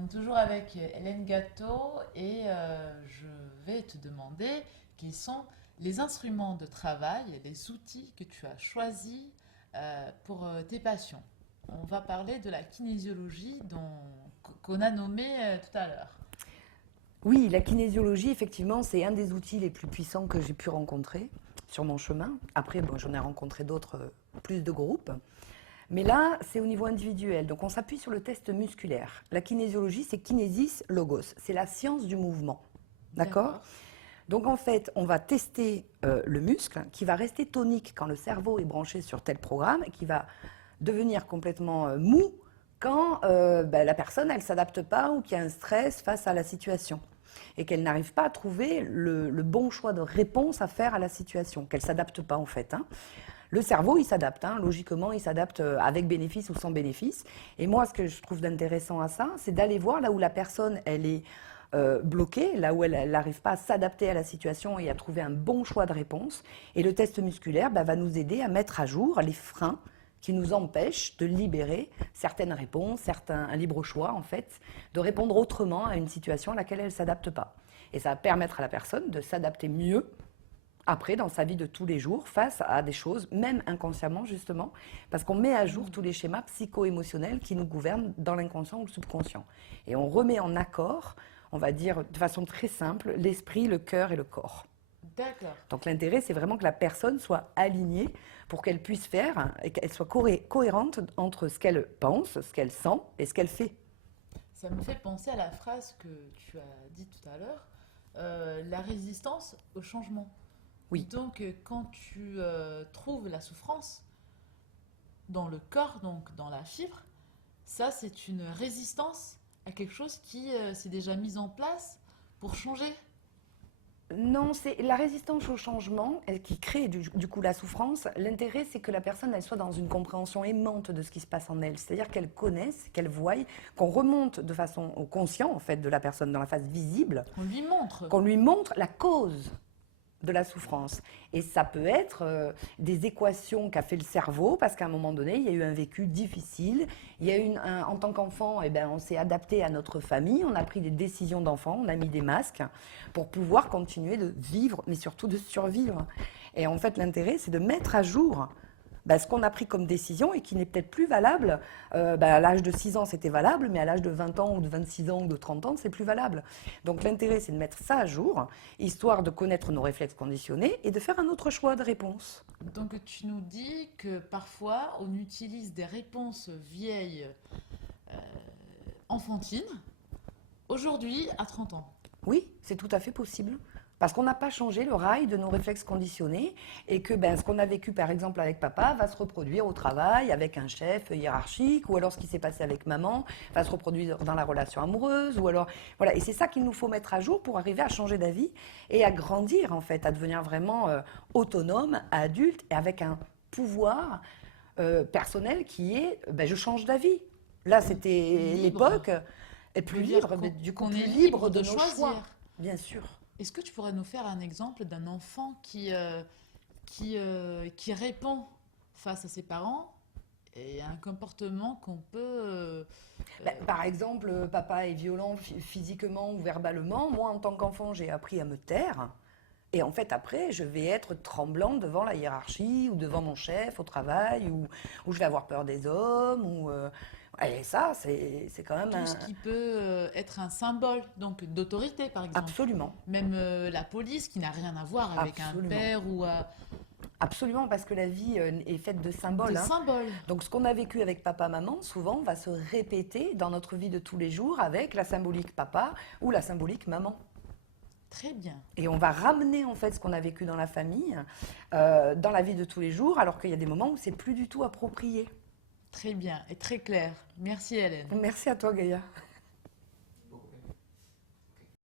On est toujours avec Hélène Gâteau et je vais te demander quels sont les instruments de travail et les outils que tu as choisis pour tes passions. On va parler de la kinésiologie qu'on a nommé tout à l'heure. Oui, la kinésiologie, effectivement, c'est un des outils les plus puissants que j'ai pu rencontrer sur mon chemin. Après, bon, j'en ai rencontré d'autres, plus de groupes. Mais là, c'est au niveau individuel. Donc, on s'appuie sur le test musculaire. La kinésiologie, c'est kinésis logos. C'est la science du mouvement. D'accord? D'accord. Donc, en fait, on va tester le muscle qui va rester tonique quand le cerveau est branché sur tel programme et qui va devenir complètement mou quand la personne, elle ne s'adapte pas ou qu'il y a un stress face à la situation et qu'elle n'arrive pas à trouver le bon choix de réponse à faire à la situation, qu'elle ne s'adapte pas en fait. Hein. Le cerveau, il s'adapte, hein. Logiquement, il s'adapte avec bénéfice ou sans bénéfice. Et moi, ce que je trouve d'intéressant à ça, c'est d'aller voir là où la personne, elle est bloquée, là où elle n'arrive pas à s'adapter à la situation et à trouver un bon choix de réponse. Et le test musculaire va nous aider à mettre à jour les freins qui nous empêchent de libérer certaines réponses, un libre choix en fait, de répondre autrement à une situation à laquelle elle ne s'adapte pas. Et ça va permettre à la personne de s'adapter mieux après dans sa vie de tous les jours face à des choses, même inconsciemment justement, parce qu'on met à jour tous les schémas psycho-émotionnels qui nous gouvernent dans l'inconscient ou le subconscient. Et on remet en accord, on va dire de façon très simple, l'esprit, le cœur et le corps. D'accord. Donc l'intérêt, c'est vraiment que la personne soit alignée pour qu'elle puisse faire et qu'elle soit cohérente entre ce qu'elle pense, ce qu'elle sent et ce qu'elle fait. Ça me fait penser à la phrase que tu as dit tout à l'heure, la résistance au changement. Oui. Donc, quand tu trouves la souffrance dans le corps, donc dans la fibre, ça, c'est une résistance à quelque chose qui s'est déjà mis en place pour changer. Non, c'est la résistance au changement qui crée du coup la souffrance. L'intérêt, c'est que la personne elle soit dans une compréhension aimante de ce qui se passe en elle. C'est-à-dire qu'elle connaisse, qu'elle voie, qu'on remonte de façon au conscient en fait de la personne dans la phase visible, On lui montre. qu'on lui montre la cause de la souffrance. Et ça peut être des équations qu'a fait le cerveau, parce qu'à un moment donné, il y a eu un vécu difficile. Il y a eu en tant qu'enfant, eh ben, on s'est adapté à notre famille, on a pris des décisions d'enfant, on a mis des masques pour pouvoir continuer de vivre, mais surtout de survivre. Et en fait, l'intérêt, c'est de mettre à jour ce qu'on a pris comme décision et qui n'est peut-être plus valable. À l'âge de 6 ans, c'était valable, mais à l'âge de 20 ans ou de 26 ans ou de 30 ans, c'est plus valable. Donc l'intérêt, c'est de mettre ça à jour, histoire de connaître nos réflexes conditionnés et de faire un autre choix de réponse. Donc, tu nous dis que parfois, on utilise des réponses vieilles, euh, enfantines, aujourd'hui à 30 ans. Oui, c'est tout à fait possible. Parce qu'on n'a pas changé le rail de nos réflexes conditionnés et que ce qu'on a vécu par exemple avec papa va se reproduire au travail avec un chef hiérarchique ou alors ce qui s'est passé avec maman va se reproduire dans la relation amoureuse ou alors voilà. Et c'est ça qu'il nous faut mettre à jour pour arriver à changer d'avis et à grandir en fait, à devenir vraiment autonome, adulte et avec un pouvoir personnel qui est je change d'avis. Là c'était Libre. l'époque est plus Veut dire libre, mais du coup qu'on plus est libre libre de de nos choisir. choix, bien sûr. Est-ce que tu pourrais nous faire un exemple d'un enfant qui répond face à ses parents et un comportement qu'on peut... Par exemple, papa est violent physiquement ou verbalement. Moi, en tant qu'enfant, j'ai appris à me taire. Et en fait, après, je vais être tremblante devant la hiérarchie ou devant mon chef au travail ou je vais avoir peur des hommes. Et ça, c'est quand même tout ce qui peut être un symbole donc d'autorité, par exemple. Absolument. Même la police, qui n'a rien à voir avec un Absolument. père ou Absolument, parce que la vie est faite de de symboles. Hein. symboles. Donc, ce qu'on a vécu avec papa-maman, souvent, va se répéter dans notre vie de tous les jours avec la symbolique papa ou la symbolique maman. Très bien. Et on va ramener en fait ce qu'on a vécu dans la famille, dans la vie de tous les jours, alors qu'il y a des moments où c'est plus du tout approprié. Très bien et très clair. Merci Hélène. Merci à toi, Gaïa.